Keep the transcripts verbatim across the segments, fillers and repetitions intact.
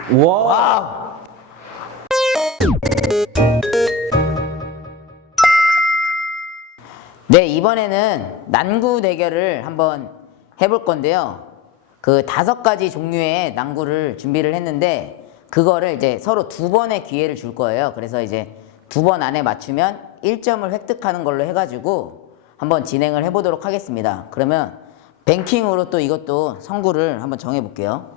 와. 네, 이번에는 난구 대결을 한번 해볼 건데요. 그 다섯 가지 종류의 난구를 준비를 했는데 그거를 이제 서로 두 번의 기회를 줄 거예요. 그래서 이제 두 번 안에 맞추면 일 점을 획득하는 걸로 해가지고 한번 진행을 해보도록 하겠습니다. 그러면 뱅킹으로 또 이것도 선구를 한번 정해볼게요.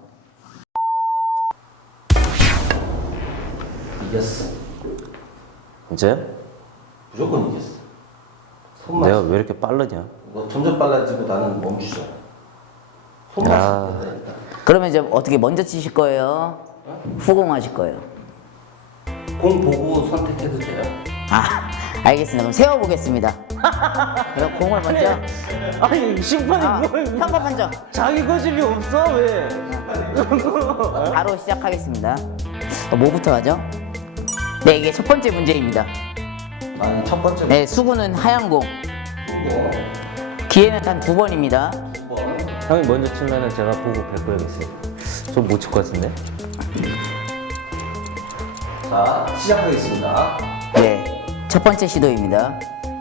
이겼어. 진짜요? 무조건 이겼어. 손맛. 내가 왜 이렇게 빠르냐? 너 점점 빨라지고 나는 멈추잖아. 손맛이 야. 된다니까. 그러면 이제 어떻게 먼저 치실 거예요? 후공하실 거예요? 공 보고 선택해도 돼요? 아, 알겠습니다. 그럼 세워보겠습니다. 그럼 공을 먼저. 아니 심판이 아, 뭘 평가 판정. 자기 거질이 없어 왜? 바로 시작하겠습니다. 어, 뭐부터 하죠? 네, 이게 첫 번째 문제입니다. 나는 첫 번째 네, 수구는 하얀 공. 거 기회는 단 두 번입니다. 두 번. 형이 먼저 치면은 제가 보고 뱉어야겠어요. 좀 못 칠 것 같은데? 자, 시작하겠습니다. 네, 첫 번째 시도입니다.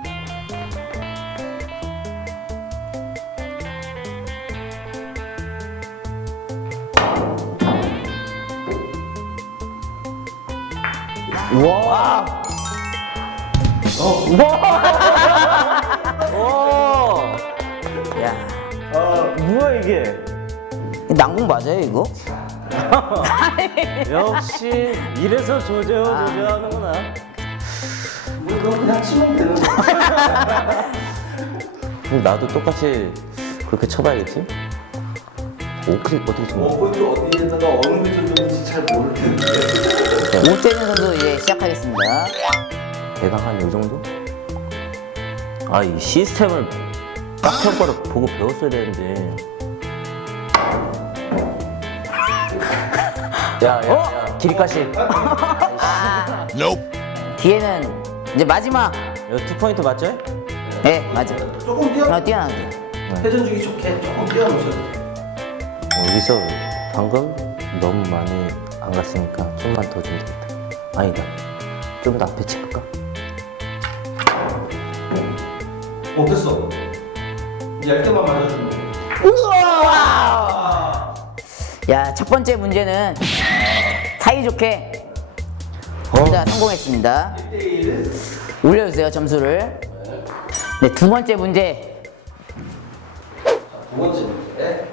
와. 와. 야, 뭐야 이게? 난공 맞아요, 이거? 역시 이래서 조재호 조재호 하는구나. 뭐, 너 그냥 치면 되는 거야. 그럼 나도 똑같이 그렇게 쳐봐야겠지? 어떻게 어떻게 쳐? 어, 포인트 어디에다가 어느 교정인지 잘 모를 텐데. 오태준 선수 이제 시작하겠습니다. 대강 한 요 정도? 아, 이 시스템을 깍형 거를 보고 배웠어야 되는데. 야, 야, 야. 기리까시. 아, 기회는 이제 마지막. 이거 투 포인트 맞죠? 네, 맞아. 조금 뛰어. 어, 뛰어나게. 회전 주기 좋게 조금 뛰어놓으셔도 돼. 어, 여기서 방금 너무 많이 안 갔으니까 좀만 더 주면 되겠다. 아니다. 좀 더 앞에 칠까? 어땠어? 얇게만 맞아주면 돼. 우와! 야, 첫 번째 문제는 사이좋게 둘 다 성공했습니다. 일 대일. 올려주세요, 점수를. 네, 두 번째 문제. 두 번째 문제.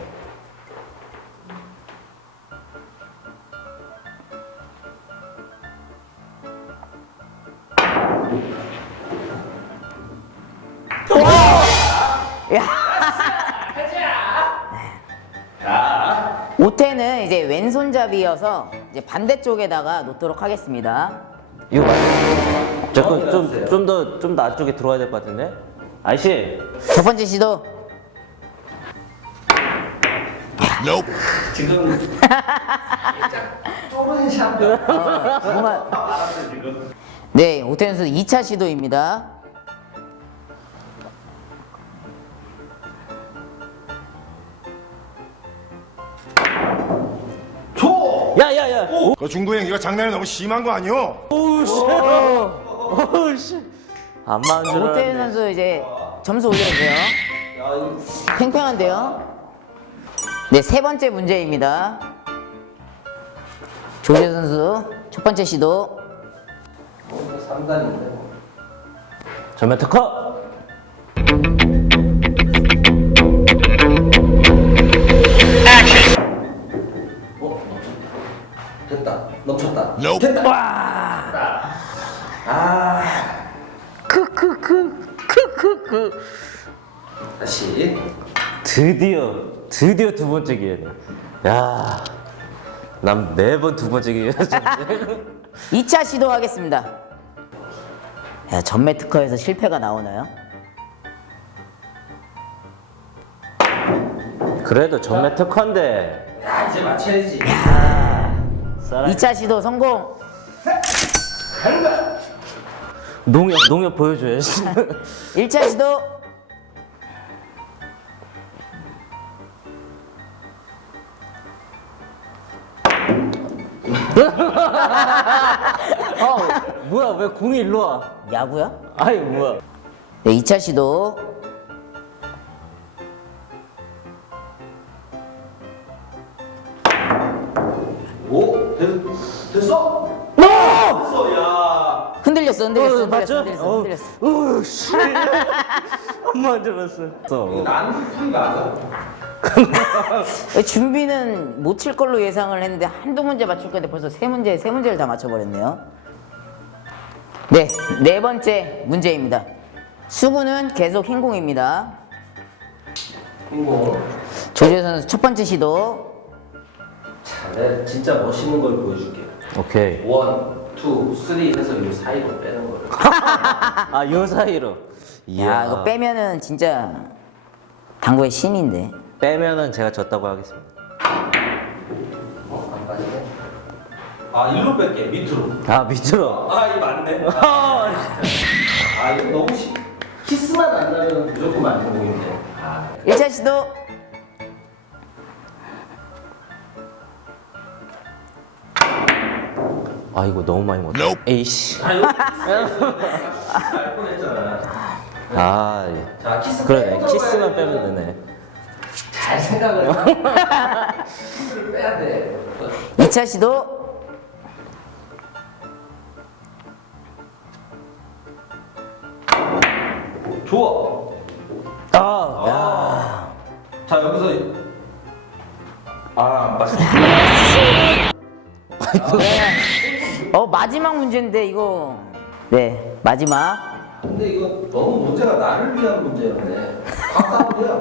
오태는 이제 왼손잡이여서 이제 반대쪽에다가 놓도록 하겠습니다. 이거 맞아. 잠깐 정확히 좀, 놔주세요. 좀 더, 좀 더 앞쪽에 들어와야 될 것 같은데? 아저씨. 첫 번째 시도. 지금 살짝 좁은 샷. 어, 정말. 알았어 지금. 네, 오태현 선수 이 차 시도입니다. 줘. 야, 야, 야. 오, 그 중구 형 이거 장난이 너무 심한 거 아니오? 오우, 씨. 오우, 씨. 안 맞은 줄 오태현 알았는데. 선수 이제 점수 올려주세요. 야, 이거 팽팽한데요? 네, 세 번째 문제입니다. 조재 선수 첫 번째 시도. 뭐 삼 단인데 뭐. 전면 특허. 어? 됐다. 넘쳤다. 됐다. 와! 아. 크크크 크크크. 다시. 드디어, 드디어 두 번째 기회네. 야, 난 매번 두 번째 기회였는데. 이 차 시도하겠습니다. 야, 전매 특허에서 실패가 나오나요? 그래도 전매 특허인데. 야, 이제 맞춰야지. 사람- 이 차 시도 성공. 가는 거야. 농협, 농협 보여줘야지. 일 차 시도. 어, 뭐야, 왜 공이 일로 와? 야구야? 아이, 뭐야. 네, 이 차 시도. 오, 됐, 됐어? 됐어, 야. 흔들렸어, 흔들렸어, 어, 흔들렸어, 맞죠? 흔들렸어, 어. 흔들렸어. 오, 씨. 한번 들었어. 이거 난구 풀이 맞아? 준비는 못 칠 걸로 예상을 했는데 한두 문제 맞출 건데 벌써 세 문제, 세 문제를 다 맞춰버렸네요. 네, 네 번째 문제입니다. 수구는 계속 흰공입니다. 이거. 조지현 선수 첫 번째 시도. 자, 내가 진짜 멋있는 걸 보여줄게. 오케이. 원, 투, 쓰리 해서 이 사이로 빼는 거를. 아, 요 사이로. 야, 이거 빼면은 진짜 당구의 신인데. 빼면은 제가 졌다고 하겠습니다. 어, 안 빠지네. 아, 일로 뺄게, 밑으로. 아, 밑으로. 아, 이거 맞네. 아, 이거 너무 시, 키스만 안 나면 무조건 맞는 공인데. 아, 일 차 시도. 아, 이거 너무 많이 못해. 에이씨. 아, 이거 알 뻔했잖아. 아, 예. 자, 키스 그러네. 빼고 키스만 들어가야 빼면 돼. 되네. 잘 생각을 해. 키스를 빼야 돼. 이 차 시도. 좋아. 아, 자, 여기서 아, 안 맞았어. 어, 마지막 문제인데 이거. 네, 마지막. 근데 이거 너무 문제가 나를 위한 문제였네. 가까운데야.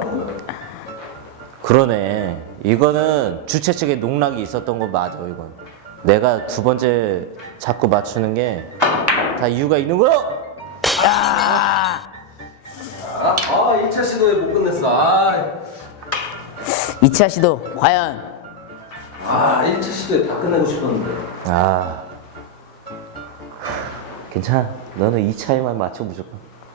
그러네. 이거는 주최 측에 농락이 있었던 거 맞아, 이건. 내가 두 번째 자꾸 맞추는 게 다 이유가 있는 거야. 아, 아, 일 차 시도에 못 끝냈어. 아, 이 차 시도 과연. 아, 일 차 시도에 다 끝내고 싶었는데. 아, 괜찮아. 너는 이 차에만 맞춰 무조건.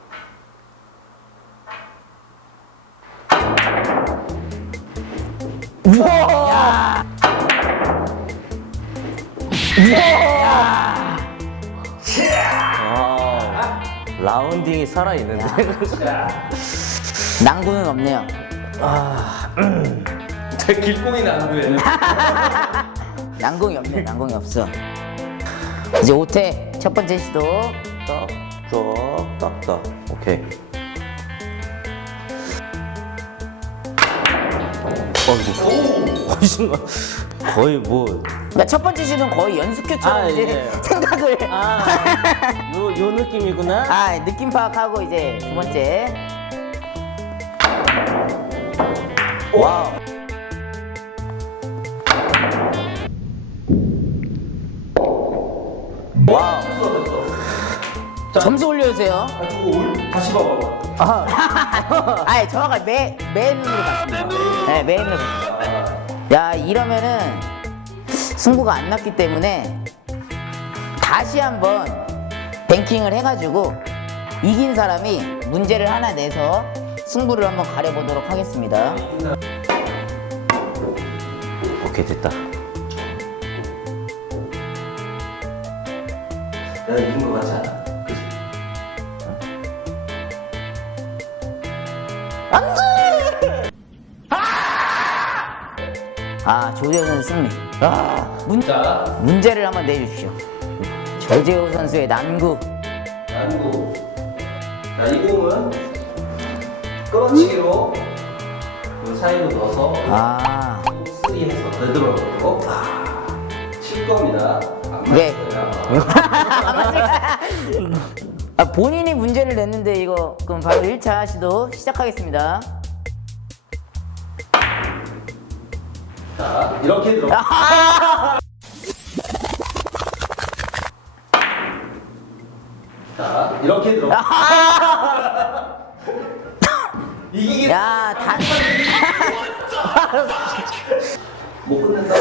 아, 라운딩이 살아 있는데. 난구는 없네요. 제 길공이 난구예요. 난공이 없네, 난공이 없어. 이제 오 태 첫 번째 시도. 딱, 쭉, 딱, 딱. 오케이. 어이구. 거의 순간. 거의 뭐. 그러니까 첫 번째 시도는 거의 연습큐처럼 아, 이제 예. 생각을. 아, 요, 요 느낌이구나. 아, 느낌 파악하고 이제 두 번째. 와우. 와우. 됐어, 됐어. 점수 올려주세요. 아, 그거 올, 다시 봐봐봐. 아, 정확하게 매, 매 눈으로 봤습니다. 네, 매 눈으로 봤습니다. 야, 이러면은 승부가 안 났기 때문에 다시 한번 뱅킹을 해가지고 이긴 사람이 문제를 하나 내서 승부를 한번 가려보도록 하겠습니다. 오케이, 됐다. 내가 이긴 거 같지 않아? 그치? 아, 조재호 선수 승리. 아, 문, 자, 문제를 한번 내주십시오. 조재호 선수의 난구. 난구. 자, 이 공은 끌어치기로 그 사이로 넣어서 아, 쓰리 해서 되돌아오고 칠 겁니다. 안 네. 맞았어요. 아, 본인이 문제를 냈는데 이거 그럼 바로 일 차 시도 시작하겠습니다. 자, 이렇게 들어. 자, 이렇게 들어. 이기기 야, 다, 못 끝낸다.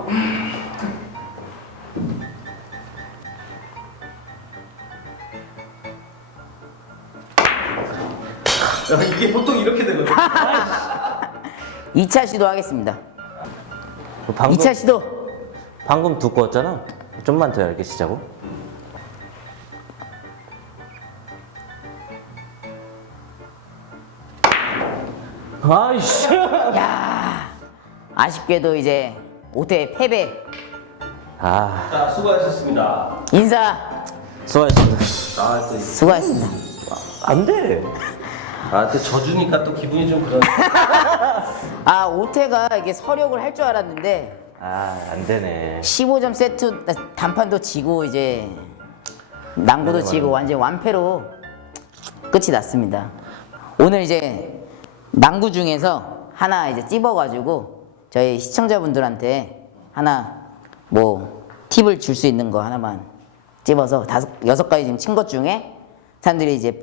야, 이게 보통 이렇게 되거든. 이 차 시도 하겠습니다. 방금, 이 차 시도. 방금 두꺼웠잖아. 좀만 더 얇게 치자고. 아이씨. 야, 아쉽게도 이제 오 대 패배. 아, 자, 수고하셨습니다. 인사. 수고하셨습니다. 아, 또, 수고하셨습니다. 안 돼. 아, 또 져주니까 또 기분이 좀 그런. 아, 오태가 이게 서력을 할 줄 알았는데 아, 안 되네. 십오 점 세트 단판도 지고 이제 난구도 지고 완전 완패로 끝이 났습니다. 오늘 이제 난구 중에서 하나 이제 찝어가지고 저희 시청자분들한테 하나 뭐 팁을 줄 수 있는 거 하나만 찝어서 다섯 여섯 가지 지금 친 것 중에 사람들이 이제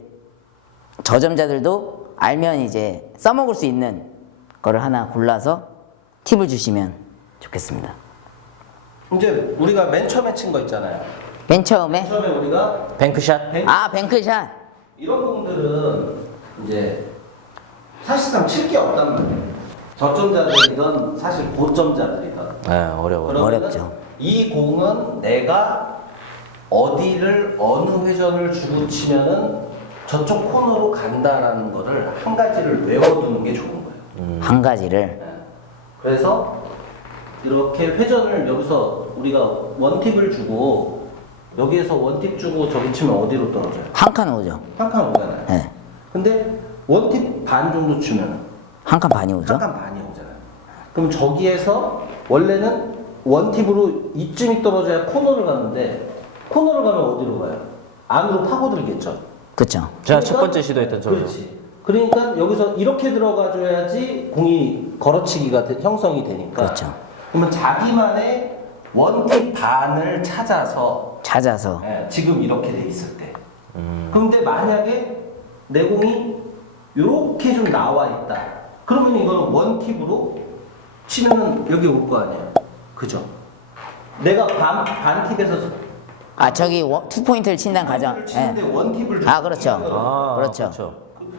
저점자들도 알면 이제 써먹을 수 있는 거를 하나 골라서 팁을 주시면 좋겠습니다. 이제 우리가 맨 처음에 친 거 있잖아요. 맨 처음에 맨 처음에 우리가 뱅크샷? 뱅- 아 뱅크샷. 이런 공들은 이제 사실상 칠 게 없단 말이에요. 저점자들이든 사실 고점자들이든. 네, 어려워. 그러면은 어렵죠. 이 공은 내가 어디를 어느 회전을 주고 치면은 저쪽 코너로 간다라는 거를 한 가지를 외워두는 게 좋은 거예요. 한 가지를 네. 그래서 이렇게 회전을 여기서 우리가 원팁을 주고 여기에서 원팁 주고 저기 치면 어디로 떨어져요? 한 칸 오죠. 한 칸 오잖아요. 네. 근데 원팁 반 정도 주면 한 칸 반이 오죠. 한 칸 반이 오잖아요. 그럼 저기에서 원래는 원팁으로 이쯤이 떨어져야 코너를 가는데 코너를 가면 어디로 가요? 안으로 파고들겠죠. 그렇죠. 제가 첫 번째 시도했던 저로. 그렇지. 그러니까 여기서 이렇게 들어가줘야지 공이 걸어치기가 되- 형성이 되니까. 그렇죠. 그러면 자기만의 원팁 반을 찾아서 찾아서 예, 지금 이렇게 돼 있을 때. 그런데 만약에 내 공이 이렇게 좀 나와 있다. 그러면 이거는 원팁으로 치면은 여기 올 거 아니에요. 그죠? 내가 반, 반 팁에서 아 저기 원, 투 포인트를 친다는 가정. 예. 치는데 원팁을 주 아 그렇죠. 아, 그렇죠.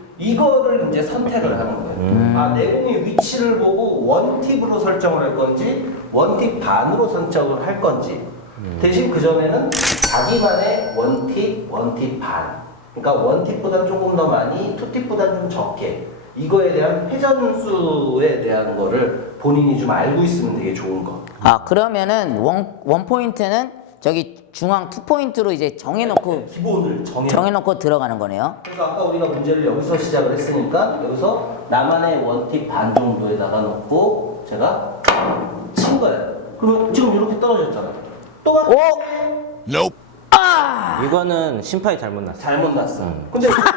이거를 이제 선택을 하는 거예요. 아, 내 공의 위치를 보고 원팁으로 설정을 할 건지, 원팁 반으로 설정을 할 건지. 대신 그전에는 자기만의 원팁, 원팁 반. 그러니까 원팁보다 조금 더 많이, 투팁보다 좀 적게. 이거에 대한 회전수에 대한 거를 본인이 좀 알고 있으면 되게 좋은 거. 아 그러면은 원, 원 포인트는 저기 중앙 투 포인트로 이제 정해놓고 기본을 정해. 정해놓고 들어가는 거네요. 그래서 아까 우리가 문제를 여기서 시작을 했으니까 여기서 나만의 원팁 반 정도에다가 놓고 제가 친 거예요. 그러면 지금 이렇게 떨어졌잖아. 또 오! Nope. 아! 이거는 심판이 잘못 났어. 잘못 났어. 음. 근데 지금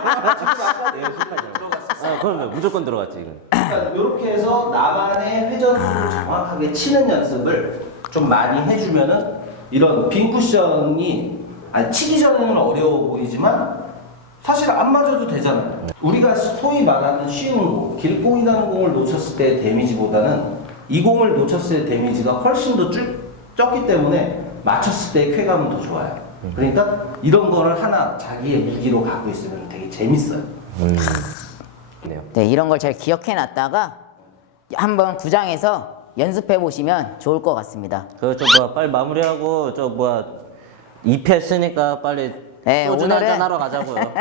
아까 내가 들어갔어. 아, 그러면 무조건 들어갔지, 이건. 그러니까 이렇게 해서 나만의 회전수를 정확하게 치는 연습을 좀 많이 해주면은 이런 빈 쿠션이 아니, 치기 전에는 어려워 보이지만 사실 안 맞아도 되잖아요. 우리가 소위 말하는 쉬운 공, 길공이 나는 공을 놓쳤을 때의 데미지보다는 이 공을 놓쳤을 때 데미지가 훨씬 더 쭉, 적기 때문에 맞췄을 때의 쾌감은 더 좋아요. 그러니까 이런 거를 하나 자기의 무기로 갖고 있으면 되게 재밌어요. 음. 네요. 네 이런 걸 잘 기억해 놨다가 한번 구장에서 연습해 보시면 좋을 것 같습니다. 그저 뭐야 빨리 마무리하고 저 뭐야 이 패 했으니까 빨리 네, 소주 오늘은- 한잔 하러 가자고요.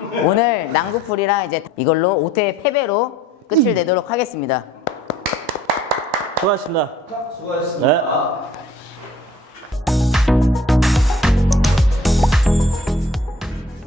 오늘 난구풀이랑 이제 이걸로 오 대 패배로 끝을 내도록 하겠습니다. 수고하셨습니다. 수고하셨습니다. 네.